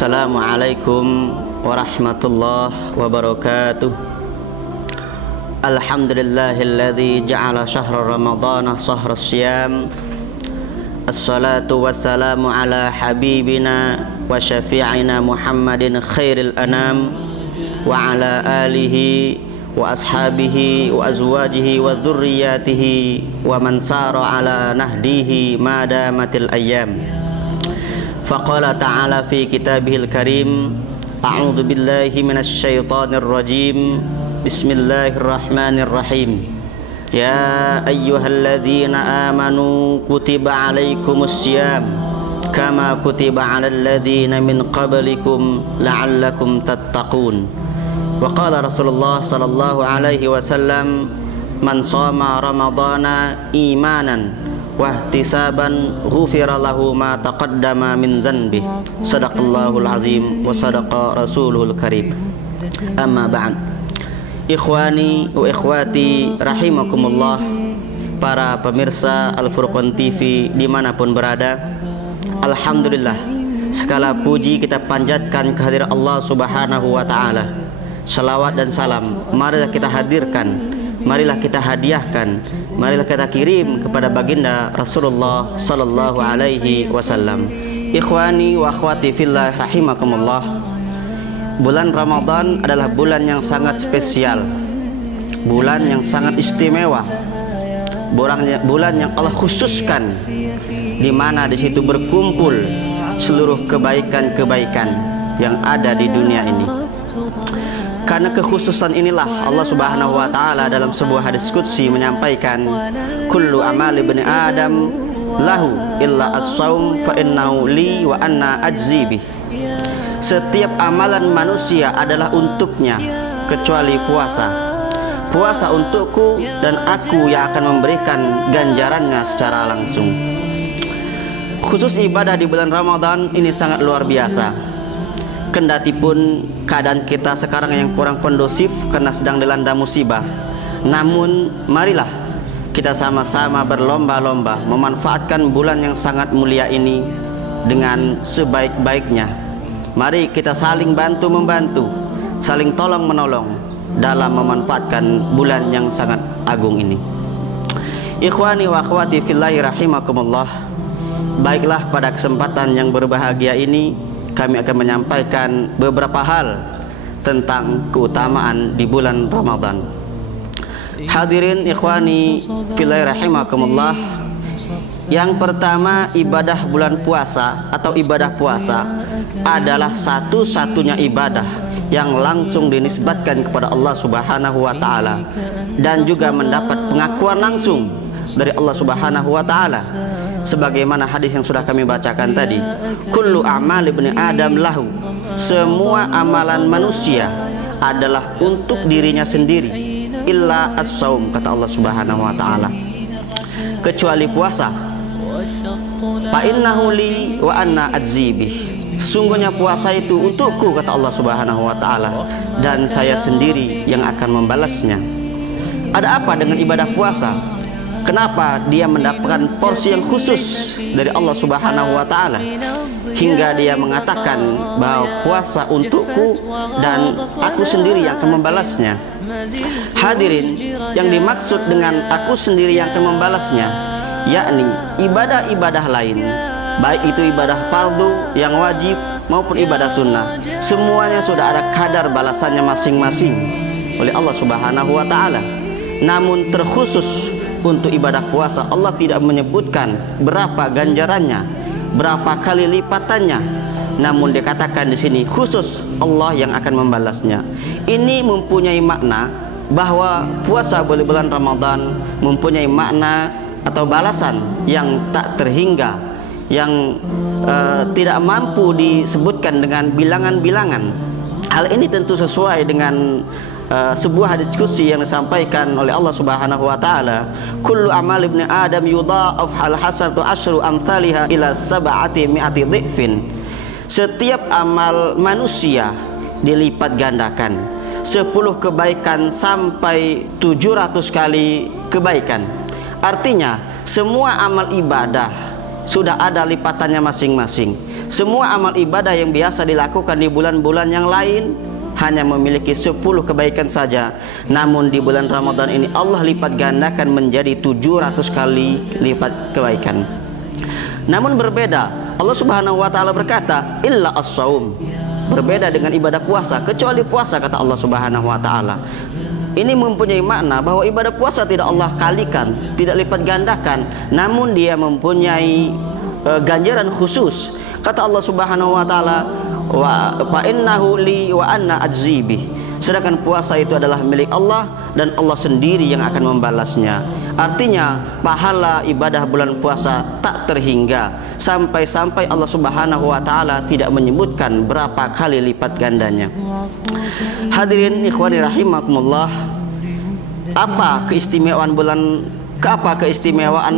Assalamualaikum warahmatullahi wabarakatuh. Alhamdulillahilladzi ja'ala syahra ramadhana syahra siyam. Assalatu wassalamu ala habibina wa syafi'ina Muhammadin khairil anam wa ala alihi wa ashabihi wa azwajihi wa dzurriyyatihi wa man sara ala nahdihi madamatil ayyam. Faqala ta'ala fi kitabihil karim, a'udzu billahi minasy syaithanir rajim. Bismillahirrahmanirrahim. Ya ayyuhalladzina amanu kutiba alaikumus syiyam kama kutiba alal ladzina min qablikum la'allakum tattaqun. Wa qala Rasulullah sallallahu alaihi wasallam, man shoma ramadhana imanan wahtisaban ghufira lahu ma taqaddama min zanbi. Sadaqallahul azim wa sadaqa rasuluhul karim. Amma ba'd. Ikhwani wa ikhwati rahimakumullah, para pemirsa Al-Furqan TV dimanapun berada, alhamdulillah, segala puji kita panjatkan kehadirat Allah subhanahu wa ta'ala. Salawat dan salam marilah kita hadirkan, marilah kita hadiahkan, marilah kita kirim kepada baginda Rasulullah sallallahu alaihi wasallam. Ikhwani wa akhwati fillah rahimakumullah, bulan Ramadan adalah bulan yang sangat spesial, bulan yang sangat istimewa, bulan yang Allah khususkan, di mana di situ berkumpul seluruh kebaikan-kebaikan yang ada di dunia ini. Karena kekhususan inilah Allah Subhanahu wa ta'ala dalam sebuah hadis qudsi menyampaikan, kullu amali bani adam lahu illa as-saum fa innahu li wa anna ajzi bih. Setiap amalan manusia adalah untuknya kecuali puasa. Puasa untukku dan aku yang akan memberikan ganjarannya secara langsung. Khusus ibadah di bulan Ramadan ini sangat luar biasa. Kendati pun keadaan kita sekarang yang kurang kondusif karena sedang dilanda musibah, namun marilah kita sama-sama berlomba-lomba memanfaatkan bulan yang sangat mulia ini dengan sebaik-baiknya. Mari kita saling bantu-membantu, saling tolong-menolong dalam memanfaatkan bulan yang sangat agung ini. Ikhwani wa akhwati fillahi rahimakumullah, baiklah pada kesempatan yang berbahagia ini kami akan menyampaikan beberapa hal tentang keutamaan di bulan Ramadan. Hadirin ikhwani fillahi rahimakumullah, yang pertama, ibadah bulan puasa atau ibadah puasa adalah satu-satunya ibadah yang langsung dinisbatkan kepada Allah Subhanahu wa ta'ala dan juga mendapat pengakuan langsung dari Allah Subhanahu wa ta'ala, sebagaimana hadis yang sudah kami bacakan tadi, kullu amali ibni adam lahu, semua amalan manusia adalah untuk dirinya sendiri, illa as-saum, kata Allah Subhanahu wa ta'ala, kecuali puasa. Fa innahu li wa anna ajzi bih, sungguhnya puasa itu untukku, kata Allah Subhanahu wa ta'ala, dan saya sendiri yang akan membalasnya. Ada apa dengan ibadah puasa? Kenapa dia mendapatkan porsi yang khusus dari Allah Subhanahu wa ta'ala hingga dia mengatakan bahwa puasa untukku dan aku sendiri yang akan membalasnya? Hadirin, yang dimaksud dengan aku sendiri yang akan membalasnya yakni ibadah-ibadah lain, baik itu ibadah fardu yang wajib maupun ibadah sunnah, semuanya sudah ada kadar balasannya masing-masing oleh Allah Subhanahu wa ta'ala. Namun terkhusus untuk ibadah puasa Allah tidak menyebutkan berapa ganjarannya, berapa kali lipatannya, namun dikatakan di sini khusus Allah yang akan membalasnya. Ini mempunyai makna bahwa puasa bulan Ramadan mempunyai makna atau balasan yang tak terhingga, yang tidak mampu disebutkan dengan bilangan-bilangan. Hal ini tentu sesuai dengan sebuah diskusi yang disampaikan oleh Allah Subhanahu wa ta'ala, kullu amal ibni adam yudha'af hal hasanatu asyru amthaliha ila sab'ati mi'ati dhifin. Setiap amal manusia dilipat gandakan 10 kebaikan sampai 700 kali kebaikan. Artinya semua amal ibadah sudah ada lipatannya masing-masing. Semua amal ibadah yang biasa dilakukan di bulan-bulan yang lain hanya memiliki 10 kebaikan saja. Namun di bulan Ramadan ini Allah lipat gandakan menjadi 700 kali lipat kebaikan. Namun berbeda, Allah Subhanahu wa taala berkata, illa as-saum. Berbeda dengan ibadah puasa, kecuali puasa, kata Allah Subhanahu wa taala. Ini mempunyai makna bahwa ibadah puasa tidak Allah kalikan, tidak lipat gandakan, namun dia mempunyai ganjaran khusus. Kata Allah Subhanahu wa taala, wa innahu li wa anna ajzi bih. Sedangkan puasa itu adalah milik Allah dan Allah sendiri yang akan membalasnya. Artinya pahala ibadah bulan puasa tak terhingga, sampai-sampai Allah Subhanahu wa taala tidak menyebutkan berapa kali lipat gandanya. Hadirin ikhwani rahimakumullah, apa keistimewaan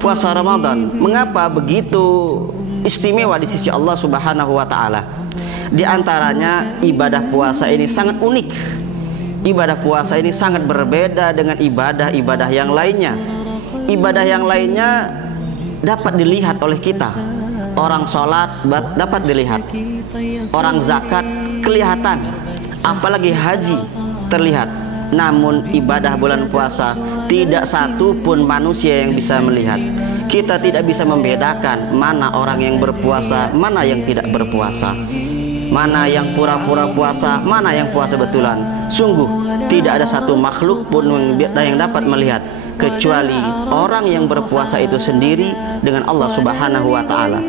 puasa Ramadan? Mengapa begitu istimewa di sisi Allah Subhanahu wa taala? Di antaranya ibadah puasa ini sangat unik. Ibadah puasa ini sangat berbeda dengan ibadah-ibadah yang lainnya. Ibadah yang lainnya dapat dilihat oleh kita. Orang sholat dapat dilihat, orang zakat kelihatan, apalagi haji terlihat. Namun ibadah bulan puasa tidak satu pun manusia yang bisa melihat. Kita tidak bisa membedakan mana orang yang berpuasa, mana yang tidak berpuasa, mana yang pura-pura puasa, mana yang puasa betulan. Sungguh tidak ada satu makhluk pun yang dapat melihat kecuali orang yang berpuasa itu sendiri dengan Allah Subhanahu wa taala.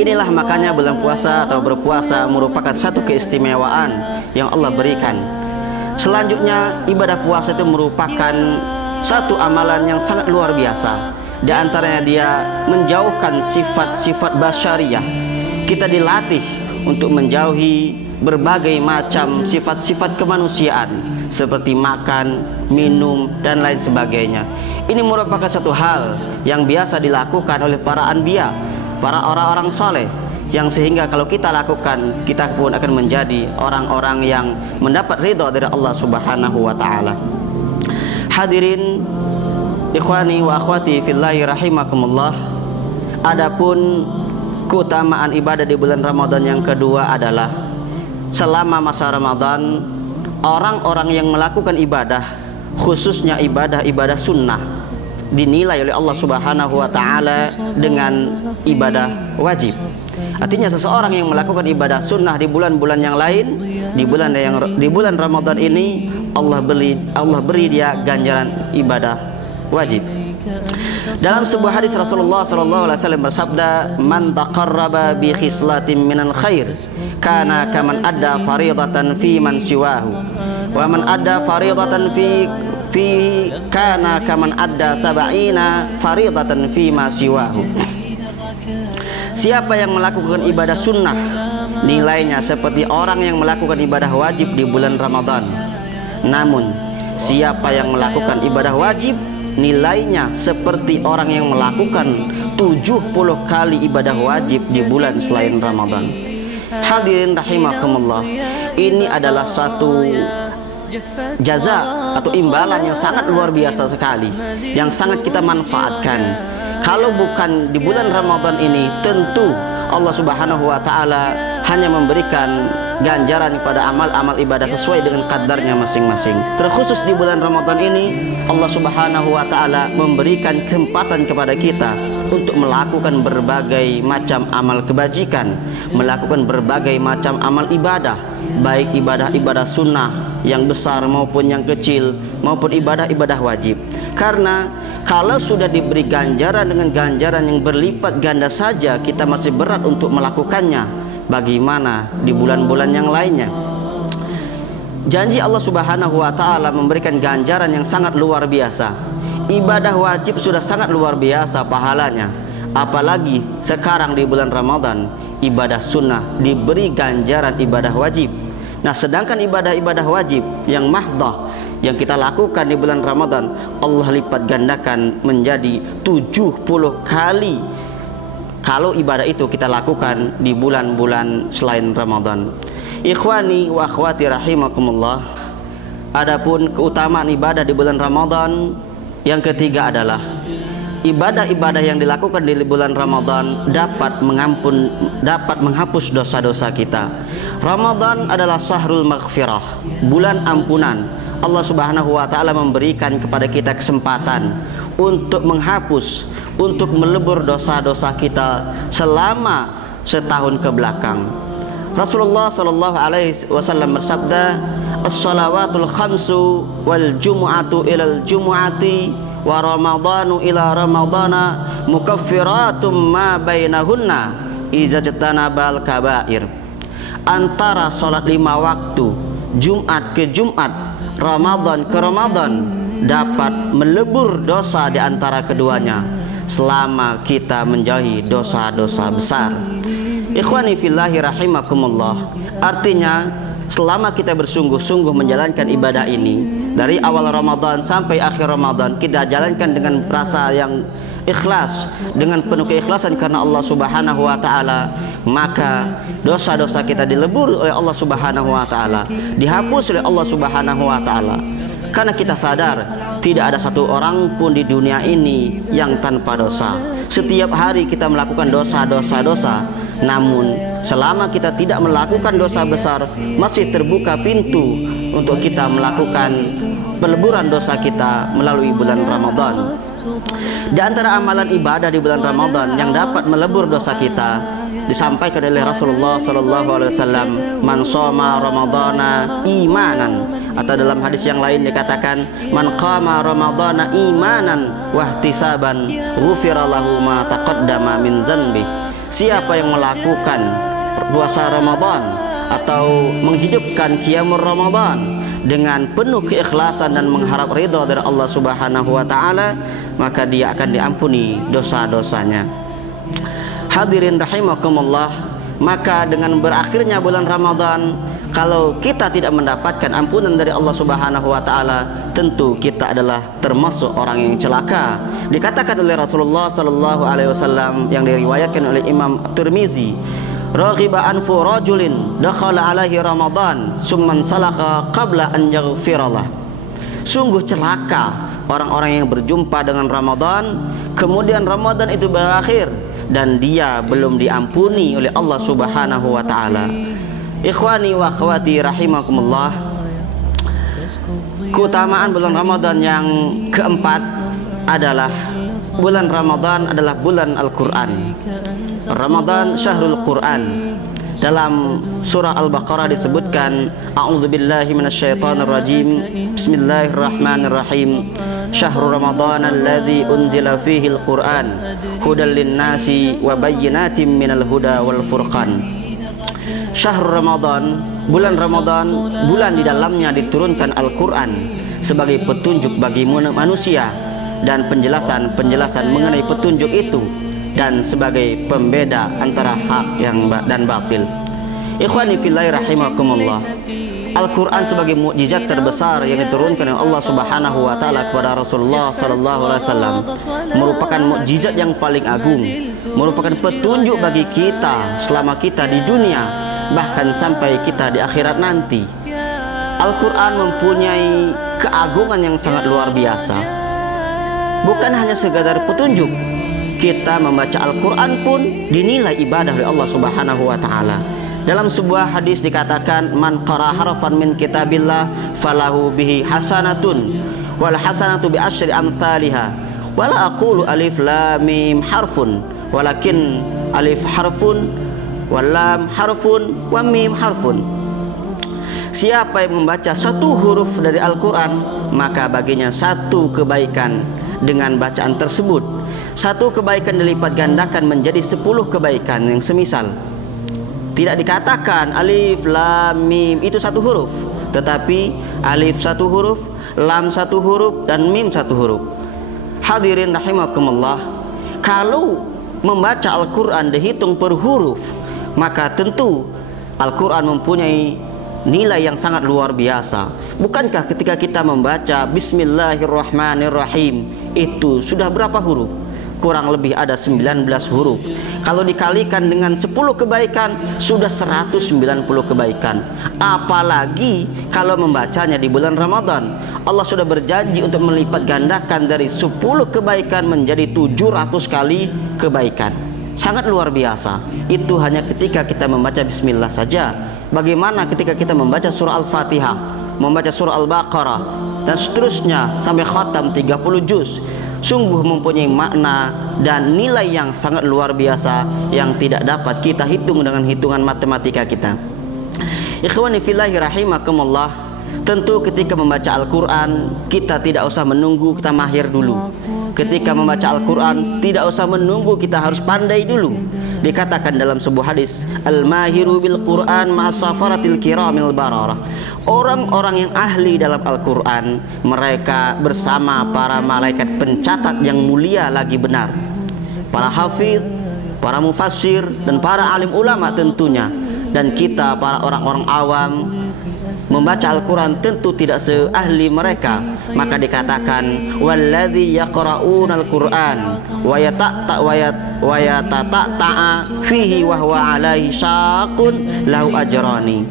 Inilah makanya bulan puasa atau berpuasa merupakan satu keistimewaan yang Allah berikan. Selanjutnya, ibadah puasa itu merupakan satu amalan yang sangat luar biasa. Di antaranya dia menjauhkan sifat-sifat basyariyah. Kita dilatih untuk menjauhi berbagai macam sifat-sifat kemanusiaan seperti makan, minum, dan lain sebagainya. Ini merupakan satu hal yang biasa dilakukan oleh para anbiya, para orang-orang soleh, yang sehingga kalau kita lakukan, kita pun akan menjadi orang-orang yang mendapat ridha dari Allah Subhanahu wa taala. Hadirin ikhwani wa akhwati fillahi rahimakumullah, adapun keutamaan ibadah di bulan Ramadan yang kedua adalah selama masa Ramadan, orang-orang yang melakukan ibadah, khususnya ibadah-ibadah sunnah, dinilai oleh Allah Subhanahu wa taala dengan ibadah wajib. Artinya seseorang yang melakukan ibadah sunnah di bulan-bulan yang lain, di bulan Ramadan ini Allah beri dia ganjaran ibadah wajib. Dalam sebuah hadis Rasulullah SAW bersabda, "Man taqarraba bi khislatin minal khair, kana kaman adda fariidatan fi man siwahu, wa man adda fariidatan fi kana kaman adda sab'ina fariidatan fi ma siwahu." Siapa yang melakukan ibadah sunnah, nilainya seperti orang yang melakukan ibadah wajib di bulan Ramadan. Namun siapa yang melakukan ibadah wajib, nilainya seperti orang yang melakukan 70 kali ibadah wajib di bulan selain Ramadan. Hadirin rahimakumullah, ini adalah satu jaza atau imbalan yang sangat luar biasa sekali, yang sangat kita manfaatkan. Kalau bukan di bulan Ramadan ini, tentu Allah Subhanahu wa taala hanya memberikan ganjaran kepada amal-amal ibadah sesuai dengan kadarnya masing-masing. Terkhusus di bulan Ramadan ini, Allah Subhanahu wa taala memberikan kesempatan kepada kita untuk melakukan berbagai macam amal kebajikan, melakukan berbagai macam amal ibadah, baik ibadah-ibadah sunnah yang besar maupun yang kecil, maupun ibadah-ibadah wajib. Karena kalau sudah diberi ganjaran dengan ganjaran yang berlipat ganda saja kita masih berat untuk melakukannya, bagaimana di bulan-bulan yang lainnya? Janji Allah Subhanahu wa taala memberikan ganjaran yang sangat luar biasa. Ibadah wajib sudah sangat luar biasa pahalanya, apalagi sekarang di bulan Ramadan ibadah sunnah diberi ganjaran ibadah wajib. Nah, sedangkan ibadah-ibadah wajib yang mahdah yang kita lakukan di bulan Ramadan, Allah lipat gandakan menjadi 70 kali kalau ibadah itu kita lakukan di bulan-bulan selain Ramadan. Ikhwani wa akhwati rahimakumullah, adapun keutamaan ibadah di bulan Ramadan yang ketiga adalah ibadah-ibadah yang dilakukan di bulan Ramadan dapat menghapus dosa-dosa kita. Ramadan adalah syahrul maghfirah, bulan ampunan. Allah Subhanahu wa taala memberikan kepada kita kesempatan untuk menghapus, untuk melebur dosa-dosa kita selama setahun ke belakang. Rasulullah sallallahu alaihi wasallam bersabda, "As-salawatul khamsu wal jumu'atu ilal jumu'ati wa ramadhanu ila ramadhana mukaffiratun ma bainahunna idza jatanabal kabair." Antara salat 5 waktu, Jumat ke Jumat, Ramadan ke Ramadan, dapat melebur dosa di antara keduanya selama kita menjauhi dosa-dosa besar. Ikhwani fillahi rahimakumullah. Artinya selama kita bersungguh-sungguh menjalankan ibadah ini, dari awal Ramadan sampai akhir Ramadan, kita jalankan dengan rasa yang ikhlas, dengan penuh keikhlasan karena Allah Subhanahu wa taala, maka dosa-dosa kita dilebur oleh Allah Subhanahu wa taala, dihapus oleh Allah Subhanahu wa taala. Karena kita sadar tidak ada satu orang pun di dunia ini yang tanpa dosa. Setiap hari kita melakukan dosa-dosa. Namun selama kita tidak melakukan dosa besar, masih terbuka pintu untuk kita melakukan peleburan dosa kita melalui bulan Ramadan. Di antara amalan ibadah di bulan Ramadan yang dapat melebur dosa kita disampaikan oleh Rasulullah sallallahu alaihi wasallam, "Man shoma ramadhana imanan," atau dalam hadis yang lain dikatakan, "Man qama ramadhana imanan wa ihtisaban ghufira lahu ma taqaddama min dzanbi." Siapa yang melakukan puasa Ramadan atau menghidupkan qiyamul Ramadan dengan penuh keikhlasan dan mengharap ridha dari Allah Subhanahu wa taala, maka dia akan diampuni dosa-dosanya. Hadirin rahimakumullah, maka dengan berakhirnya bulan Ramadan, kalau kita tidak mendapatkan ampunan dari Allah Subhanahu wa taala, tentu kita adalah termasuk orang yang celaka. Dikatakan oleh Rasulullah sallallahu alaihi wasallam yang diriwayatkan oleh Imam Tirmizi, "Raghiba anfu rajulin dakhala alaihi Ramadan summan salaka qabla an yaghfiralah." Sungguh celaka orang-orang yang berjumpa dengan Ramadan, kemudian Ramadan itu berakhir dan dia belum diampuni oleh Allah Subhanahu wa taala. Ikhwani wa akhwati rahimakumullah, keutamaan bulan Ramadan yang keempat adalah bulan Ramadan adalah bulan Al-Quran. Ramadan syahrul Quran. Dalam surah Al-Baqarah disebutkan, "A'udzubillahi minasyaitonir rajim. Bismillahirrahmanirrahim. Syahrul Ramadan alladzi unzila fihi al-Qur'an hudal lin-nasi wa bayyinatin minal huda wal furqan." Syahrul Ramadan, bulan Ramadan, bulan di dalamnya diturunkan Al-Quran sebagai petunjuk bagi manusia dan penjelasan mengenai petunjuk itu, dan sebagai pembeda antara hak dan batil. Ikhwani fillahi rahimakumullah, Al-Quran sebagai mukjizat terbesar yang diturunkan oleh Allah Subhanahu wa taala kepada Rasulullah sallallahu alaihi wasallam merupakan mukjizat yang paling agung, merupakan petunjuk bagi kita selama kita di dunia, bahkan sampai kita di akhirat nanti. Al-Quran mempunyai keagungan yang sangat luar biasa. Bukan hanya sekadar petunjuk, kita membaca Al-Quran pun dinilai ibadah oleh Allah Subhanahu wa taala. Dalam sebuah hadis dikatakan, "Man qara harfan min kitabillah falahu bihi hasanatun wal hasanatu bi asyri amsalha wa la aqulu alif lam mim harfun walakin alif harfun wal lam harfun wa mim harfun." Siapa yang membaca satu huruf dari Al-Quran, maka baginya satu kebaikan dengan bacaan tersebut. Satu kebaikan dilipat gandakan menjadi 10 kebaikan yang semisal. Tidak dikatakan alif lam mim itu satu huruf, tetapi alif satu huruf, lam satu huruf, dan mim satu huruf. Hadirin rahimakumullah, kalau membaca Al-Quran dihitung per huruf, maka tentu Al-Quran mempunyai nilai yang sangat luar biasa. Bukankah ketika kita membaca Bismillahirrahmanirrahim itu sudah berapa huruf? Kurang lebih ada 19 huruf. Kalau dikalikan dengan 10 kebaikan, sudah 190 kebaikan. Apalagi kalau membacanya di bulan Ramadan. Allah sudah berjanji untuk melipat gandakan dari 10 kebaikan menjadi 700 kali kebaikan. Sangat luar biasa. Itu hanya ketika kita membaca bismillah saja. Bagaimana ketika kita membaca surah Al-Fatihah, membaca surah Al-Baqarah, dan seterusnya sampai khatam 30 juz. Sungguh mempunyai makna dan nilai yang sangat luar biasa yang tidak dapat kita hitung dengan hitungan matematika kita. Ikhwani fillahi rahimakumullah, tentu ketika membaca Al-Quran kita tidak usah menunggu kita mahir dulu. Ketika membaca Al-Quran tidak usah menunggu kita harus pandai dulu. Dikatakan dalam sebuah hadis, al-mahiru bil Quran ma'asafaratil kiramil bararah. Orang-orang yang ahli dalam Al-Quran, mereka bersama para malaikat pencatat yang mulia lagi benar, para hafiz, para mufassir, dan para alim ulama tentunya. Dan kita para orang-orang awam membaca Al-Quran tentu tidak seahli mereka. Maka dikatakan walladzi yaqra'una al-Qur'an wa yatata'a fihi wa huwa 'alaihi syaqun lahu ajrani.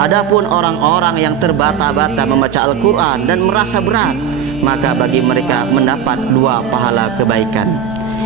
Adapun orang-orang yang terbata-bata membaca Al-Quran dan merasa berat, maka bagi mereka mendapat 2 pahala kebaikan.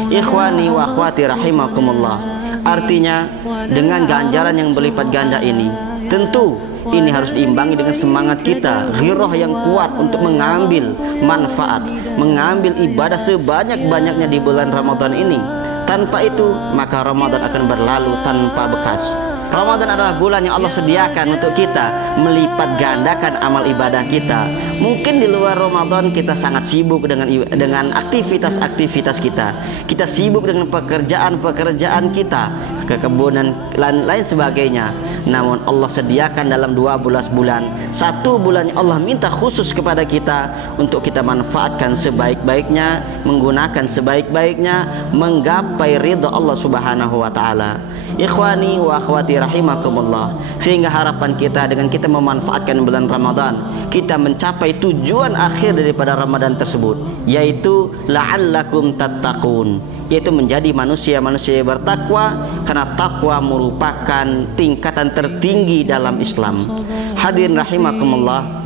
Ikhwani wa akhwati rahimakumullah, artinya dengan ganjaran yang berlipat ganda ini, tentu ini harus diimbangi dengan semangat kita, ghirah yang kuat untuk mengambil manfaat, mengambil ibadah sebanyak-banyaknya di bulan Ramadan ini. Tanpa itu, maka Ramadan akan berlalu tanpa bekas. Ramadan adalah bulan yang Allah sediakan untuk kita melipat gandakan amal ibadah kita. Mungkin di luar Ramadan kita sangat sibuk dengan aktivitas-aktivitas kita. Kita sibuk dengan pekerjaan-pekerjaan kita, kekebunan lain sebagainya. Namun Allah sediakan dalam 12 bulan, 1 bulan yang Allah minta khusus kepada kita untuk kita manfaatkan sebaik-baiknya, menggunakan sebaik-baiknya, menggapai ridha Allah Subhanahu wa taala. Ikhwani wa akhwati rahimakumullah, sehingga harapan kita dengan kita memanfaatkan bulan Ramadan, kita mencapai tujuan akhir daripada Ramadan tersebut, yaitu la'allakum tattaqun, yaitu menjadi manusia-manusia yang bertakwa, karena takwa merupakan tingkatan tertinggi dalam Islam. Hadirin rahimakumullah,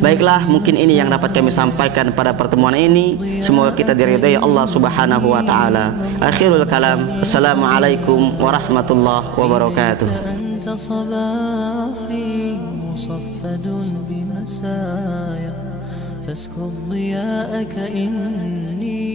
baiklah, mungkin ini yang dapat kami sampaikan pada pertemuan ini. Semoga kita diridhai Allah Subhanahu wa taala. Akhirul kalam, assalamualaikum warahmatullahi wabarakatuh. فاسكب ضياءك إني